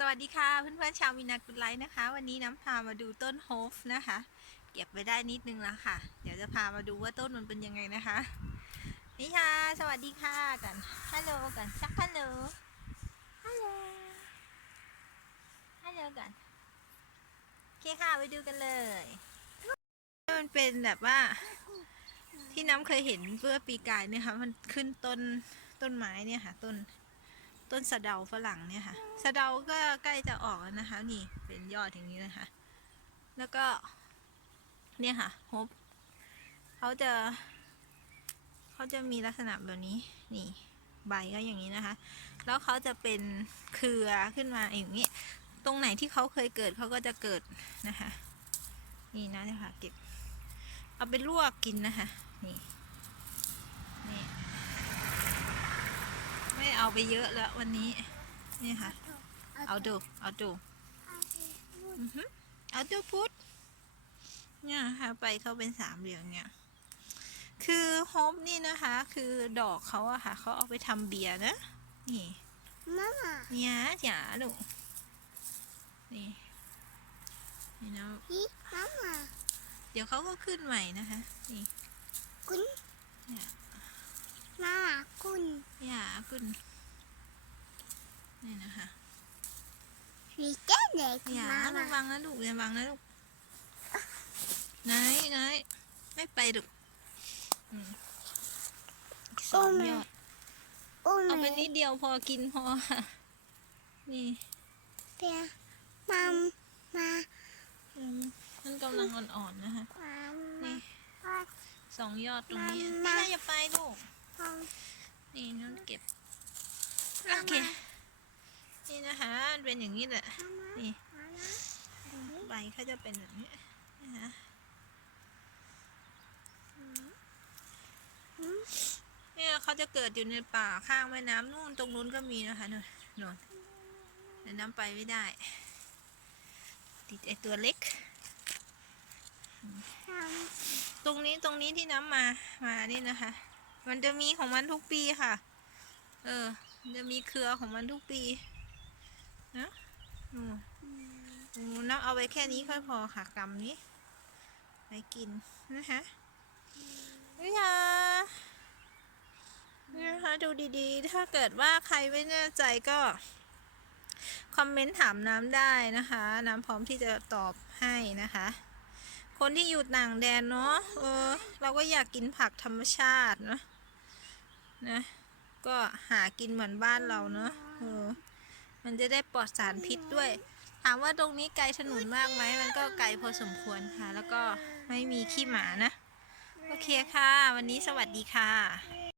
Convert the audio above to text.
สวัสดีค่ะเพื่อนๆชาวมินากุลไลท์นะคะ วันนี้น้ำพามาดูต้นโฮฟนะคะ เก็บไว้ได้นิดนึงแล้วค่ะ เดี๋ยวจะพามาดูว่าต้นมันเป็นยังไงนะคะนี่ค่ะสวัสดีค่ะกันฮัลโหลกันชักฮัลโหลฮัลโหลฮัลโหลกันโอเคค่ะไปดูกันเลย มันเป็นแบบว่า ที่น้ำเคยเห็นเมื่อปีกายเนี่ยค่ะมันขึ้นต้นต้นไม้เนี่ยค่ะ ต้น ต้นสะเดาฝรั่งเนี่ยค่ะ สะเดาก็ใกล้จะออกแล้วนะคะ นี่เป็นยอดอย่างนี้นะคะ แล้วก็ เนี่ยค่ะฮบเขาจะเขาจะมีลักษณะแบบนี้ นี่ ใบก็อย่างนี้นะคะ แล้วเขาจะเป็นเครือขึ้นมาอย่างนี้ ตรงไหนที่เขาเคยเกิดเขาก็จะเกิดนะคะ นี่นะเนี่ยค่ะเก็บเอาไปลวกกินนะคะ นี่ นี่ เอาไปเยอะแล้ววันนี้ นี่ค่ะ เอาดู เอาดูอือฮึเอาดูพุทธเนี่ยค่ะไปเขาเป็นสามเหลี่ยมเนี่ย คือโฮปนี่นะคะ คือดอกเขาอะค่ะเขาเอาไปทำเบียร์นะ นี่ Mama, เนี่ยจ๋าลูกนี่นี่นะ hi, mama, เดี๋ยวเขาก็ขึ้นใหม่นะคะ นี่ kun, เนี่ย mama, kun, อย่าขึ้นนี่นะคะ vi känner อย่า mama. ระวังนะลูกอย่าวังนะลูกไหนไหนไม่ไปลูกอืมสองยอดเอาไป Ome, นิดเดียวพอกินพอค่ะนี่ pe, mam, ma, อืมมันกำลังอ่อนๆนะคะ mama, นี่ ma, สองยอดตรงนี้มาไม่น่าจะไปลูก mam, นี่น้องเก็บโอเค นี่นะคะมันเป็นอย่างนี้แหละ mama, นี่ mama, ใบเขาจะเป็นแบบนี้นะคะอืม hmm, เนี่ยเขาจะเกิดอยู่ในป่าข้างแม่น้ำนู่นตรงนู้นก็มีนะคะนู่นนู่นแต่น้ำไปไม่ได้ ติดไอตัวเล็ก mam, ตรงนี้ตรงนี้ที่น้ำมา มานี่นะคะ มันจะมีของมันทุกปีค่ะ เออมันจะมีเครือของมันทุกปี นะอืมอืมน้ำเอาไว้แค่นี้ค่อยพอค่ะกำนี้ไว้กินนะคะนี่ค่ะนี่นะคะดูดีๆ ถ้าเกิดว่าใครไม่แน่ใจก็ คอมเมนต์ถามน้ำได้นะคะ น้ำพร้อมที่จะตอบให้นะคะ คนที่อยู่ต่างแดนเนาะเออ เราก็อยากกินผักธรรมชาติเนาะนะ ก็หากินเหมือนบ้านเราเนาะเออ มันจะได้ปลอดสารพิษด้วย ถามว่าตรงนี้ไกลถนนมากไหม มันก็ไกลพอสมควรค่ะ แล้วก็ไม่มีขี้หมานะ โอเคค่ะ วันนี้สวัสดีค่ะ mama,